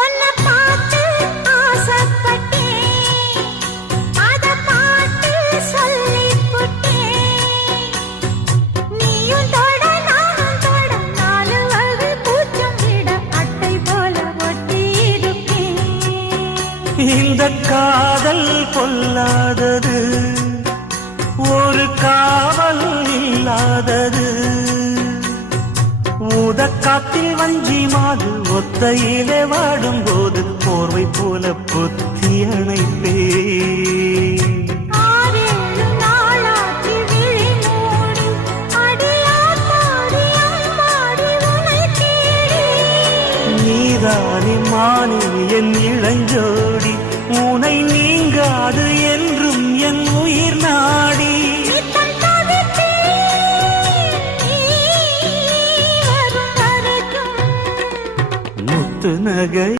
உன்னை பார்த்து ஆசைப்பட்டேன், அத பாட்டு சொல்லிப் புட்டேன். நீயும் தொட நானும் தொட, நாலு வகை பூச்சும் விட அட்டை போல ஒட்டி இருப்பேன். இந்த காதல் பொல்லாதது, ஒரு காவல் இல்லாதது. ஊதக்காத்தில் வஞ்சி மாது ஒத்தையிலே வாடும் போது போர்வை போல பொத்தி அணைப்பே. ஆறேழு நாளாகி விழி மூடி, அடியாத்தாடி அம்மாடி உனை தேடி. நீதானே மானே என் இளஞ்சோடி, உனை நீங்காது என்றும் என் உயிர் நாடி. நித்தம் தவிப்பேன் நீ வரும் வரைக்கும். முத்து நகை